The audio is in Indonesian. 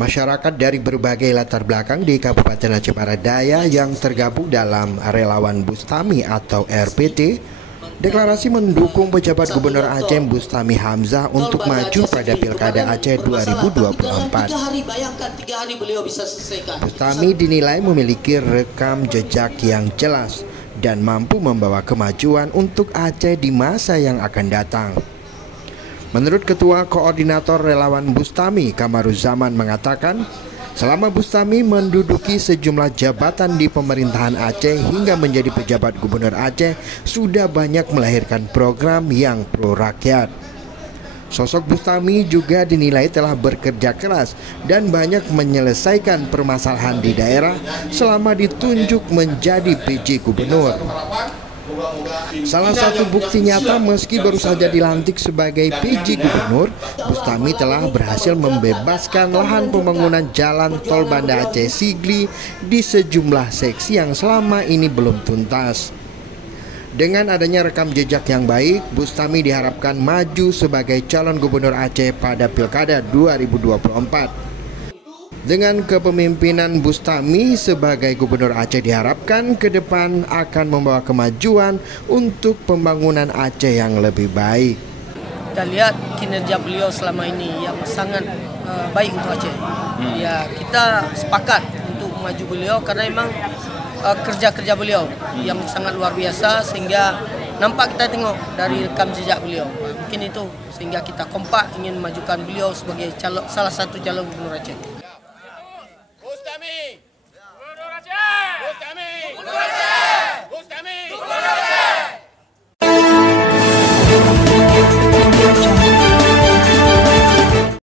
Masyarakat dari berbagai latar belakang di Kabupaten Aceh Barat Daya yang tergabung dalam Relawan Bustami atau RPT deklarasi mendukung pejabat Gubernur Aceh Bustami Hamzah untuk maju pada Pilkada Aceh 2024. Bustami dinilai memiliki rekam jejak yang jelas dan mampu membawa kemajuan untuk Aceh di masa yang akan datang. Menurut Ketua Koordinator Relawan Bustami, Kamaruzzaman mengatakan, selama Bustami menduduki sejumlah jabatan di pemerintahan Aceh hingga menjadi pejabat Gubernur Aceh, sudah banyak melahirkan program yang pro rakyat. Sosok Bustami juga dinilai telah bekerja keras dan banyak menyelesaikan permasalahan di daerah selama ditunjuk menjadi PJ Gubernur. Salah satu bukti nyata meski baru saja dilantik sebagai PJ Gubernur, Bustami telah berhasil membebaskan lahan pembangunan jalan tol Banda Aceh Sigli di sejumlah seksi yang selama ini belum tuntas. Dengan adanya rekam jejak yang baik, Bustami diharapkan maju sebagai calon Gubernur Aceh pada Pilkada 2024. Dengan kepemimpinan Bustami sebagai Gubernur Aceh diharapkan ke depan akan membawa kemajuan untuk pembangunan Aceh yang lebih baik. Kita lihat kinerja beliau selama ini yang sangat baik untuk Aceh. Ya, kita sepakat untuk maju beliau karena memang kerja-kerja beliau yang sangat luar biasa sehingga nampak kita tengok dari rekam jejak beliau. Mungkin itu sehingga kita kompak ingin memajukan beliau sebagai salah satu calon Gubernur Aceh.